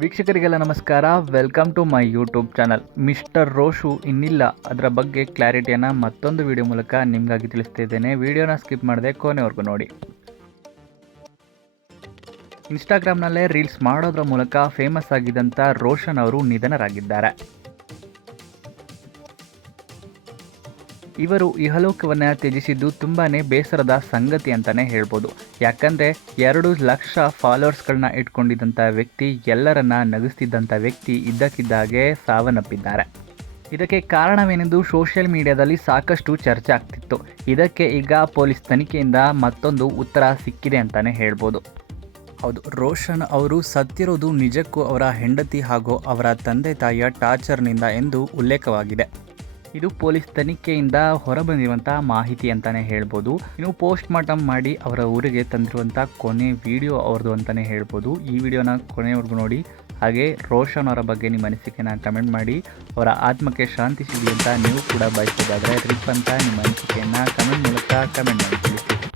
ವೀಕ್ಷಕರಿಗೆಲ್ಲ ನಮಸ್ಕಾರ. Welcome to my YouTube channel. Mister Roshu ಇನ್ನಿಲ್ಲ, ಅದರ ಬಗ್ಗೆ ಕ್ಲಾರಿಟಿಯನ್ನು ಮತ್ತೊಂದು ವಿಡಿಯೋ ಮೂಲಕ ನಿಮಗಾಗಿ ತಿಳಿಸ್ತಾ ಇದ್ದೇನೆ. ವಿಡಿಯೋನ ಸ್ಕಿಪ್ ಮಾಡದೆ ಕೊನೆವರೆಗೂ ನೋಡಿ. ಇನ್ಸ್ಟಾಗ್ರಾಮ್ನಲ್ಲೇ ರೀಲ್ಸ್ ಮಾಡೋದ್ರ ಮೂಲಕ ಫೇಮಸ್ ಆಗಿದ್ದಂಥ ರೋಷನ್ ಅವರು ನಿಧನರಾಗಿದ್ದಾರೆ. ಇವರು ಇಹಲೋಕವನ್ನು ತ್ಯಜಿಸಿದ್ದು ತುಂಬಾ ಬೇಸರದ ಸಂಗತಿ ಅಂತಲೇ ಹೇಳ್ಬೋದು. ಯಾಕಂದರೆ 2 ಲಕ್ಷ ಫಾಲೋವರ್ಸ್ಗಳನ್ನ ಇಟ್ಕೊಂಡಿದ್ದಂಥ ವ್ಯಕ್ತಿ, ಎಲ್ಲರನ್ನ ನಗಿಸ್ತಿದ್ದಂಥ ವ್ಯಕ್ತಿ ಇದ್ದಕ್ಕಿದ್ದಾಗೆ ಸಾವನ್ನಪ್ಪಿದ್ದಾರೆ. ಇದಕ್ಕೆ ಕಾರಣವೇನೆಂದು ಸೋಷಿಯಲ್ ಮೀಡಿಯಾದಲ್ಲಿ ಸಾಕಷ್ಟು ಚರ್ಚೆ ಆಗ್ತಿತ್ತು. ಇದಕ್ಕೆ ಈಗ ಪೊಲೀಸ್ ತನಿಖೆಯಿಂದ ಮತ್ತೊಂದು ಉತ್ತರ ಸಿಕ್ಕಿದೆ ಅಂತಲೇ ಹೇಳ್ಬೋದು. ಹೌದು, ರೋಷನ್ ಅವರು ಸತ್ತಿರೋದು ನಿಜಕ್ಕೂ ಅವರ ಹೆಂಡತಿ ಹಾಗೂ ಅವರ ತಂದೆ ತಾಯಿಯ ಟಾರ್ಚರ್ನಿಂದ ಎಂದು ಉಲ್ಲೇಖವಾಗಿದೆ. ಇದು ಪೊಲೀಸ್ ತನಿಖೆಯಿಂದ ಹೊರಬಂದಿರುವಂಥ ಮಾಹಿತಿ ಅಂತಲೇ ಹೇಳ್ಬೋದು. ಇನ್ನು ಪೋಸ್ಟ್ ಮಾರ್ಟಮ್ ಮಾಡಿ ಅವರ ಊರಿಗೆ ತಂದಿರುವಂಥ ಕೊನೆ ವಿಡಿಯೋ ಅವ್ರದ್ದು ಅಂತಲೇ ಹೇಳ್ಬೋದು. ಈ ವಿಡಿಯೋನ ಕೊನೆವರೆಗೂ ನೋಡಿ. ಹಾಗೆ ರೋಷನ್ ಅವರ ಬಗ್ಗೆ ನಿಮ್ಮ ಅನಿಸಿಕೆನ ಕಮೆಂಟ್ ಮಾಡಿ. ಅವರ ಆತ್ಮಕ್ಕೆ ಶಾಂತಿ ಸಿಗಲಿ ಅಂತ ನೀವು ಕೂಡ ಬಯಸೋದಾದರೆ ರಿಪ್ ಅಂತ ನಿಮ್ಮ ಅನಿಸಿಕೆಯನ್ನು ಕಮೆಂಟ್ ಮೂಲಕ ಕಮೆಂಟ್ ಮಾಡಿ ತಿಳಿಸಿ.